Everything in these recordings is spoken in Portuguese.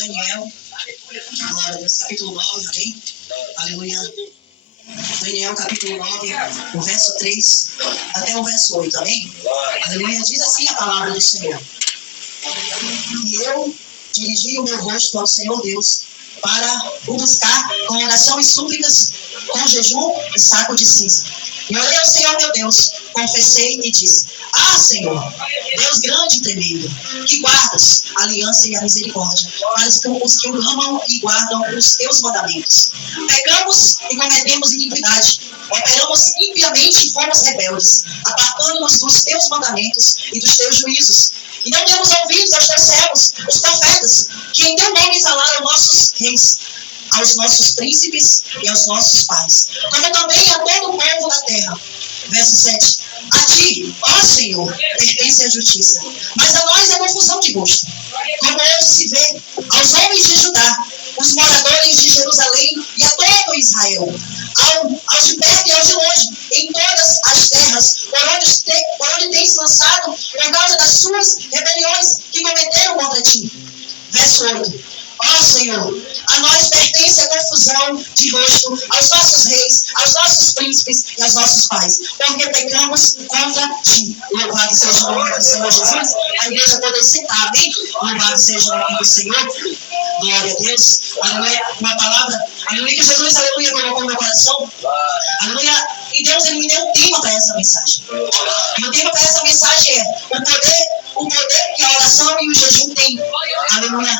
Daniel, glória a Deus, capítulo 9, amém? Aleluia. Daniel, capítulo 9, o verso 3 até o verso 8, amém? Aleluia. Diz assim a palavra do Senhor. E eu dirigi o meu rosto ao Senhor Deus para o buscar com oração e súplicas, com jejum e saco de cinza. E orei ao Senhor meu Deus, confessei e disse: Ah, Senhor, Deus grande e tremendo, que guardas a aliança e a misericórdia para os que o amam e guardam os teus mandamentos. Pecamos e cometemos iniquidade, operamos impiamente e fomos rebeldes, apartando-nos dos teus mandamentos e dos teus juízos. E não demos ouvidos aos teus servos, os profetas, que em teu nome falaram nossos reis, aos nossos príncipes e aos nossos pais, como também a todo o povo da terra. Verso 7. A ti, ó Senhor, pertence a justiça, mas a nós é confusão de gosto. Como hoje se vê aos homens de Judá, os moradores de Jerusalém e a todo Israel, aos de perto e aos de longe, em todas as terras, por onde tens lançado por causa das suas rebeliões que cometeram contra ti. Verso 8. Ó Senhor, a nós pertence a confusão de rosto, aos nossos reis, aos nossos príncipes e aos nossos pais, porque pecamos contra ti. Louvado seja o nome do Senhor Jesus. A igreja pode sentar, amém? Louvado seja o nome do Senhor. Glória a Deus. Aleluia. Uma palavra, aleluia, que Jesus, aleluia, colocou no meu coração. Aleluia. E Deus, ele me deu um tema para essa mensagem. E o tema para essa mensagem é o poder que a oração e o jejum têm. Aleluia.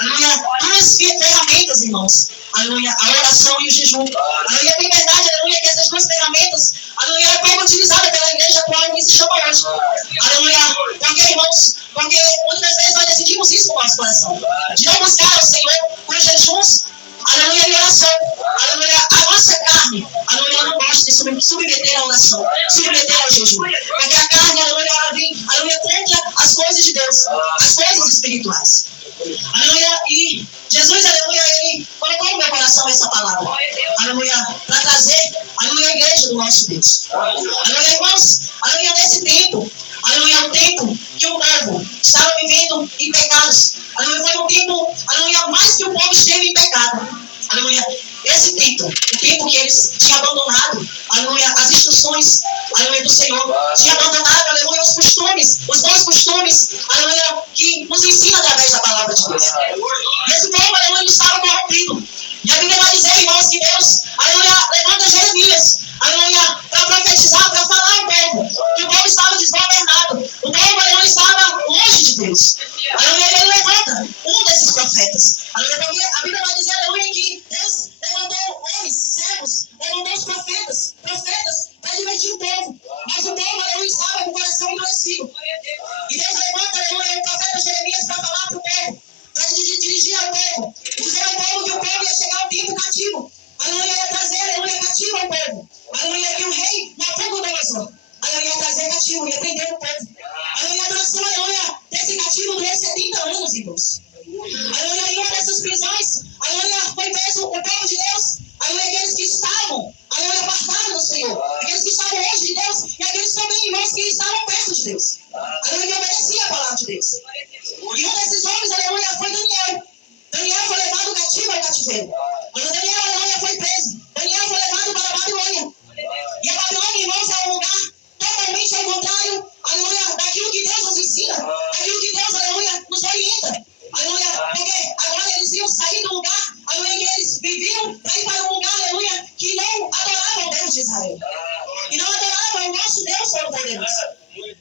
Aleluia. Duas ferramentas, irmãos. Aleluia. A oração e o jejum. Aleluia. Tem verdade, aleluia, que essas duas ferramentas, aleluia, é pouco utilizada pela igreja atual que se chama hoje. Aleluia. Porque, irmãos, porque muitas vezes nós decidimos isso no nosso coração. De não buscar ao Senhor com jejuns, aleluia, e oração. Aleluia. A nossa carne, aleluia, não gosta de submeter à oração, submeter ao jejum. Porque a carne, aleluia, ela vem, aleluia, contra as coisas de Deus, as coisas espirituais. Aleluia. E Jesus, aleluia, ele colocou no meu coração essa palavra. Aleluia. Para trazer, aleluia, a igreja do nosso Deus. Aleluia, irmãos. Aleluia, nesse tempo, aleluia, o tempo que o povo estava vivendo em pecados. Aleluia, foi um tempo, aleluia, mais que o povo esteve em pecado. Aleluia. Esse tempo, o tempo que eles tinham abandonado, aleluia, as instruções, aleluia, do Senhor, tinham abandonado, aleluia, os costumes, os bons costumes, aleluia, que nos ensina através da palavra de Deus. E esse povo, aleluia, estava corrompido. E a Bíblia vai dizer, irmãos, que Deus, aleluia, levanta Jeremias, aleluia, para profetizar, para falar ao povo, que o povo estava desgovernado, o povo, aleluia, estava longe de Deus. Aleluia, ele levanta um desses profetas. Aleluia, porque a Bíblia vai dizer, aleluia, que Deus levantou homens, servos, levantou os profetas para divertir o povo. Mas o povo, aleluia, estava com o coração endurecido. E Deus levanta, aleluia, o profeta Jeremias para falar para o povo, para dirigir ao povo, dizer ao povo que o povo ia chegar ao tempo cativo. Aleluia, ia trazer, aleluia, cativo ao povo. Aleluia, que o rei Nabucodonosor, aleluia, ia trazer cativo, ia prender o povo. Aleluia, a duração, aleluia, desse cativo durou 70 anos, irmãos. Aleluia, em uma dessas prisões, aleluia, foi preso o povo de Deus. Aleluia, aqueles que estavam, aleluia, apartados do Senhor. Aqueles que estavam longe de Deus e aqueles também, irmãos, que estavam perto de Deus. Aleluia, que obedeciam a palavra de Deus. E um desses homens, aleluia, foi Daniel. Daniel foi levado cativo ao cativeiro. Quando Daniel, aleluia, foi preso, Daniel foi levado para a Babilônia. E a Babilônia, irmãos, é um lugar totalmente ao contrário, aleluia, daquilo que Deus nos ensina, daquilo que Deus, aleluia, nos orienta. Aleluia, porque agora eles iam sair do lugar, aleluia, que eles viviam para ir para um lugar, aleluia, que não adoravam o Deus de Israel. E não adoravam o nosso Deus Todo-Poderoso.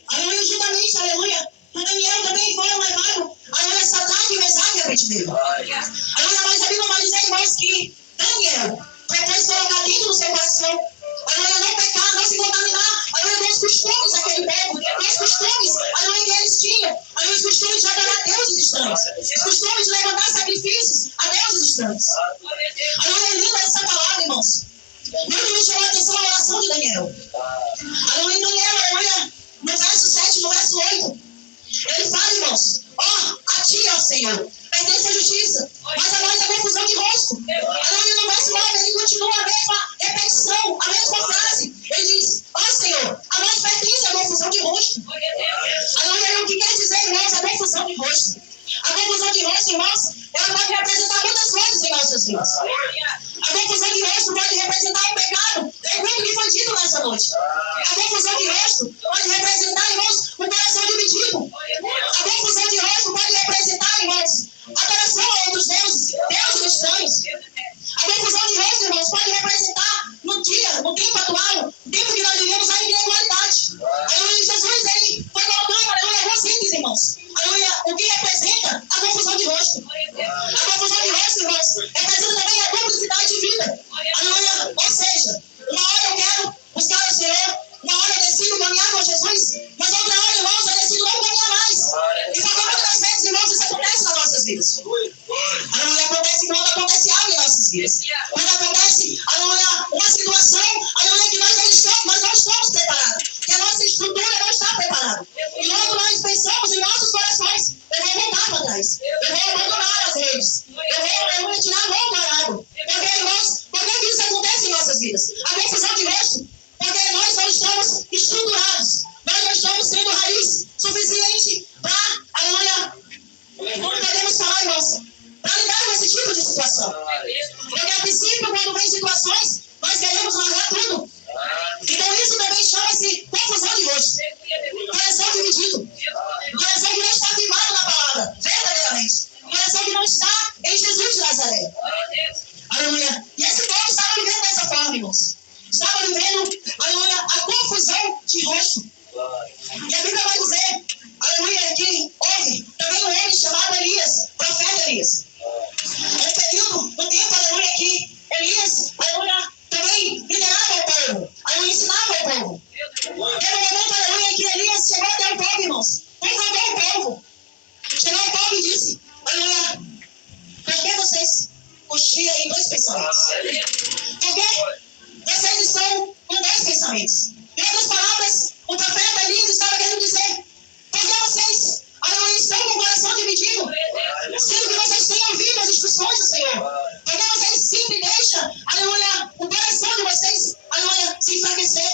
Aleluia, juntamente, aleluia, o Daniel também foram levados, aleluia, Sadraque e Mesaque e Abednego. Aleluia, mas a Bíblia vai dizer, irmãos, que Daniel propôs colocar dentro do seu coração, aleluia, não pecar, não se contaminar, aleluia, com os costumes daquele povo, com os costumes, aleluia, que eles tinham, aleluia, os costumes de adorar deuses estranhos, os costumes de levantar sacrifícios a deuses estranhos. Aleluia, é linda essa palavra, irmãos. Muito me chamou a atenção a oração de Daniel. Aleluia, Daniel, aleluia, no verso 7, no verso 8, ele fala, irmãos, ó, a ti, ó Senhor, pertence a justiça, mas a nós é confusão de rosto. Aleluia, no verso 9, ele continua a mesma repetição, a mesma frase. Ele diz, ó Senhor, a nós pertence a confusão de rosto. Aleluia, o que quer dizer, irmãos, a confusão de rosto? A confusão de rosto, irmãos, é ela pode representar muitas coisas em nossas vidas. A confusão de rosto pode representar um pecado, segundo o que foi dito nessa noite. A confusão de rosto pode representar, irmãos, um coração dividido. A confusão de rosto pode representar, irmãos, adoração a outros deuses, deuses estranhos. A confusão de rosto, irmãos, pode representar no tempo atual, no tempo que nós vivemos, a individualidade. Aleluia, Jesus, ele foi colocando, aleluia, alguns itens, irmãos. Aleluia, o que representa a confusão de rosto. A confusão de rosto, irmãos, representa também a duplicidade de vida. Aleluia, ou seja, uma hora eu quero buscar o Senhor, uma hora eu decido caminhar com Jesus, mas outra hora, irmãos, eu decido não caminhar mais. E por muitas vezes, irmãos, isso acontece nas nossas vidas. Aleluia, acontece quando acontece algo em nossas vidas. Quando acontece, aleluia, uma situação, aleluia, que nós não estamos preparados. Que a nossa estrutura não está preparada. E logo nós pensamos em nossos corações, eu vou voltar para trás. Eu vou abandonar as redes. Eu vou tirar a mão do arado. Porque, irmãos, por que isso acontece em nossas vidas? A confusão de rosto. Porque nós não estamos estruturados. Nós não estamos sendo raiz suficiente para, aleluia, como podemos falar, irmãos, para lidar com esse tipo de situação. Porque a princípio, quando vem situações, nós queremos largar tudo. Então isso também chama-se confusão de rosto. Coração dividido. Coração que não está firmado na palavra, verdadeiramente. Coração que não está em Jesus de Nazaré. Aleluia. E esse povo estava vivendo dessa forma, irmãos. Estava vivendo, aleluia, a confusão de rosto. E a Bíblia vai dizer, aleluia, que houve também um homem chamado Elias, profeta Elias. É um período, no tempo, aleluia, que Elias, aleluia, também liderava o povo, aleluia, ensinava o povo. Teve um momento, aleluia, que Elias chegou até o povo, irmãos, confrontou o povo. Chegou ao povo e disse, aleluia, por que vocês cochiam em dois pensamentos? Por que vocês estão com dois pensamentos? Em outras palavras, o profeta Elias estava querendo dizer, por que vocês, aleluia, estão com o coração dividido? Sendo que vocês têm ouvido as instruções do Senhor. Porque vocês sempre deixam, aleluia, o coração de vocês, aleluia, se enfraquecer.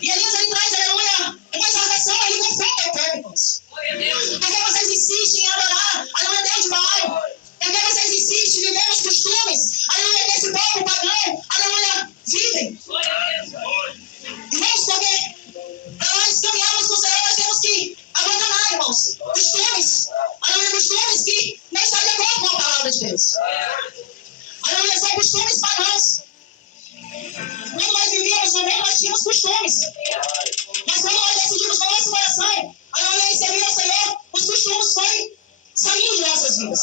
E Elias, ele traz, aleluia, uma exortação, ele confronta o povo, irmãos. Porque vocês insistem em adorar, aleluia, Deus de Baal. Porque vocês insistem em viver os costumes, aleluia, que esse povo pagão, aleluia, vivem. Irmãos, porque para nós caminharmos com o Senhor, nós temos que abandonar, irmãos, costumes, aleluia, costumes que não estão de acordo com a palavra de Deus. Aleluia, são costumes pagãos. Quando nós vivíamos no mundo, nós tínhamos costumes. Mas quando nós decidimos no nosso coração, aleluia, em servir ao Senhor, os costumes foram saindo de nossas vidas.